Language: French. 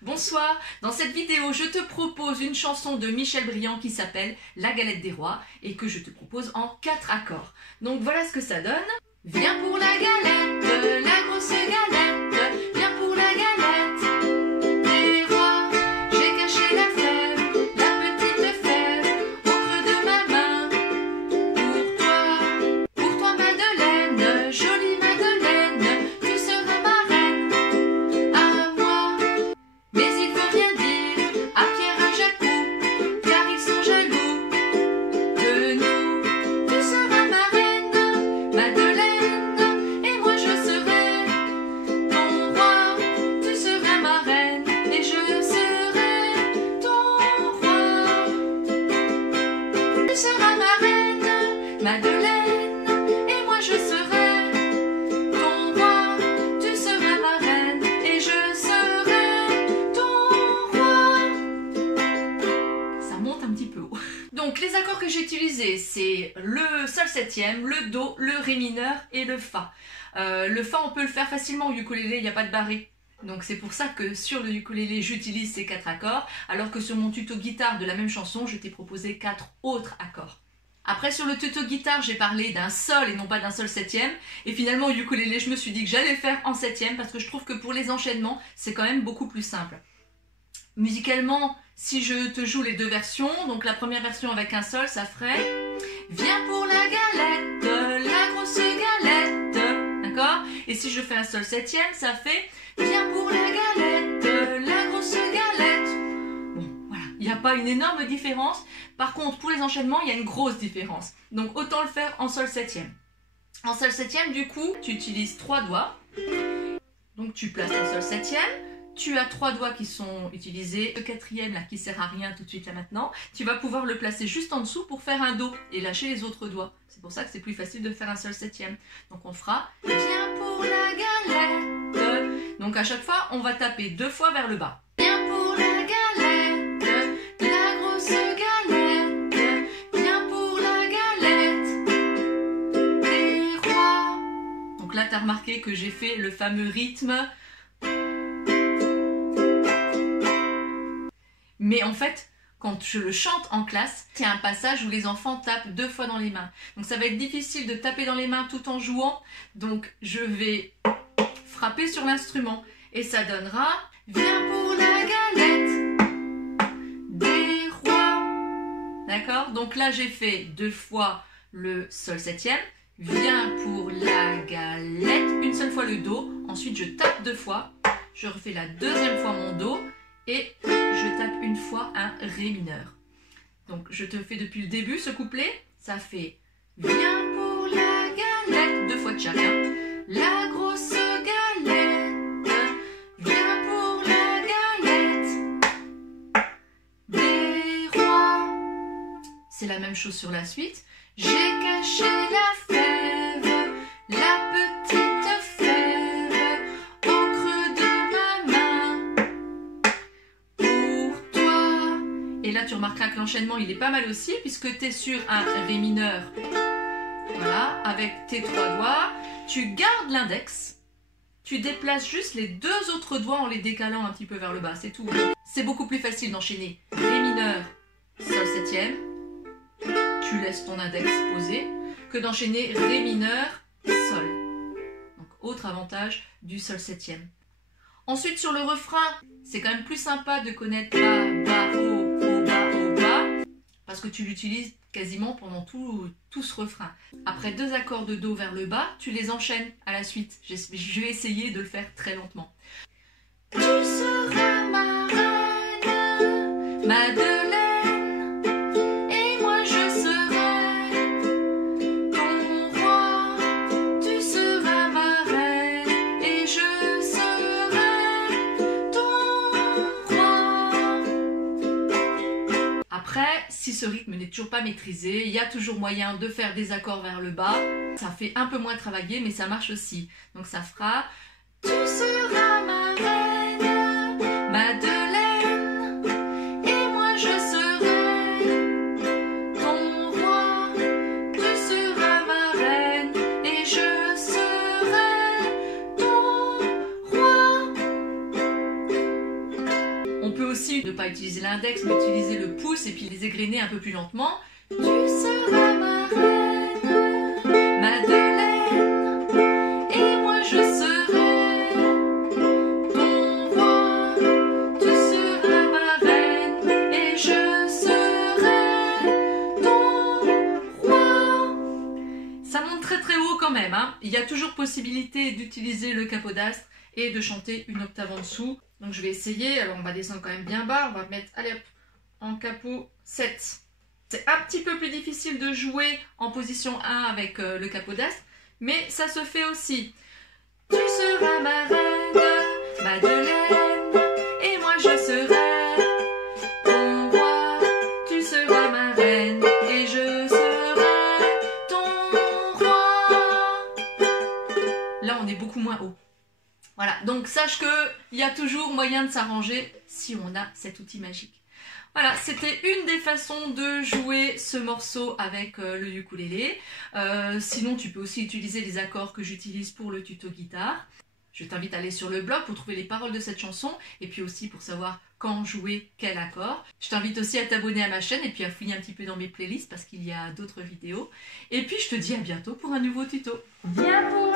Bonsoir, dans cette vidéo je te propose une chanson de Michel Briand qui s'appelle La Galette des Rois et que je te propose en 4 accords. Donc voilà ce que ça donne. Viens pour la galette, la grosse galette, viens pour la galette des rois. J'ai caché la fève, la petite fève, au creux de ma main. Pour toi Madeleine, jolie Madeleine, tu seras ma reine, à moi. Mais il faut rien dire à Pierre, à Jacques, car ils sont jaloux de nous. Tu seras ma reine, Madeleine, et moi je serai ton roi. Tu seras ma reine, et je serai ton roi. Tu seras ma reine, Madeleine, et moi je serai ton roi. Tu seras ma reine, et je serai ton roi. Ça monte un petit peu haut. Donc les accords que j'ai utilisés, c'est le sol septième, le do, le ré mineur et le fa. Le fa, on peut le faire facilement au ukulélé, il n'y a pas de barré. Donc c'est pour ça que sur le ukulélé, j'utilise ces 4 accords, alors que sur mon tuto guitare de la même chanson, je t'ai proposé 4 autres accords. Après, sur le tuto guitare, j'ai parlé d'un sol et non pas d'un sol septième. Et finalement, au ukulélé, je me suis dit que j'allais le faire en septième parce que je trouve que pour les enchaînements, c'est quand même beaucoup plus simple. Musicalement, si je te joue les deux versions, donc la première version avec un sol, ça ferait viens pour la galette, la grosse galette, d'accord? Et si je fais un sol septième, ça fait viens pour la galette, la grosse galette. Bon, voilà, il n'y a pas une énorme différence. Par contre, pour les enchaînements, il y a une grosse différence. Donc autant le faire en sol septième. En sol septième, du coup, tu utilises 3 doigts. Donc tu places ton sol septième. Tu as 3 doigts qui sont utilisés. Le quatrième là qui sert à rien tout de suite là maintenant, tu vas pouvoir le placer juste en dessous pour faire un do et lâcher les autres doigts. C'est pour ça que c'est plus facile de faire un sol septième. Donc on fera viens pour la galette. Donc à chaque fois on va taper 2 fois vers le bas. Viens pour la galette, la grosse galette. Viens pour la galette des rois. Donc là tu as remarqué que j'ai fait le fameux rythme. Mais en fait, quand je le chante en classe, il y a un passage où les enfants tapent 2 fois dans les mains. Donc ça va être difficile de taper dans les mains tout en jouant. Donc je vais frapper sur l'instrument. Et ça donnera viens pour la galette des rois. D'accord? Donc là j'ai fait 2 fois le sol septième. Viens pour la galette. Une seule fois le do. Ensuite je tape 2 fois. Je refais la deuxième fois mon do. Et je tape une fois un ré mineur. Donc je te fais depuis le début ce couplet. Ça fait viens pour la galette, 2 fois de chacun. La grosse galette, viens pour la galette des rois. C'est la même chose sur la suite. J'ai caché la fève, la petite fève, au creux de ma main. Pour toi. Et là, tu remarqueras que l'enchaînement, il est pas mal aussi, puisque tu es sur un ré mineur. Voilà, avec tes 3 doigts. Tu gardes l'index. Tu déplaces juste les 2 autres doigts en les décalant un petit peu vers le bas, c'est tout. C'est beaucoup plus facile d'enchaîner ré mineur, sol septième. Tu laisses ton index posé, que d'enchaîner ré mineur, sol. Donc, autre avantage du sol septième. Ensuite, sur le refrain, c'est quand même plus sympa de connaître bas, bas, haut, bas, parce que tu l'utilises quasiment pendant tout ce refrain. Après 2 accords de do vers le bas, tu les enchaînes à la suite. Je vais essayer de le faire très lentement. Tu seras ma reine, Madeleine, et moi je serai ton roi. Tu seras ma reine, et je serai ton roi. Après, si ce rythme n'est toujours pas maîtrisé, il y a toujours moyen de faire des accords vers le bas. Ça fait un peu moins travailler, mais ça marche aussi. Donc ça fera tu seras ma reine, Madeleine, et moi je serai ton roi. Tu seras ma reine, et je serai ton roi. On peut aussi ne pas utiliser l'index, mais utiliser le pouce et puis les égrener un peu plus lentement. Tu seras ma reine, Madeleine, et moi je serai ton roi. Tu seras ma reine, et je serai ton roi. Ça monte très très haut quand même, hein. Il y a toujours possibilité d'utiliser le capodastre et de chanter une octave en dessous. Donc je vais essayer, alors on va descendre quand même bien bas, on va mettre, allez hop, en capo 7. C'est un petit peu plus difficile de jouer en position 1 avec le capodastre, mais ça se fait aussi. Tu seras ma reine, Madeleine, et moi je serai ton roi. Tu seras ma reine, et je serai ton roi. Là on est beaucoup moins haut. Voilà, donc sache qu'il y a toujours moyen de s'arranger si on a cet outil magique. Voilà, c'était une des façons de jouer ce morceau avec le ukulélé. Sinon, tu peux aussi utiliser les accords que j'utilise pour le tuto guitare. Je t'invite à aller sur le blog pour trouver les paroles de cette chanson et puis aussi pour savoir quand jouer quel accord. Je t'invite aussi à t'abonner à ma chaîne et puis à fouiller un petit peu dans mes playlists parce qu'il y a d'autres vidéos. Et puis, je te dis à bientôt pour un nouveau tuto. Viens pour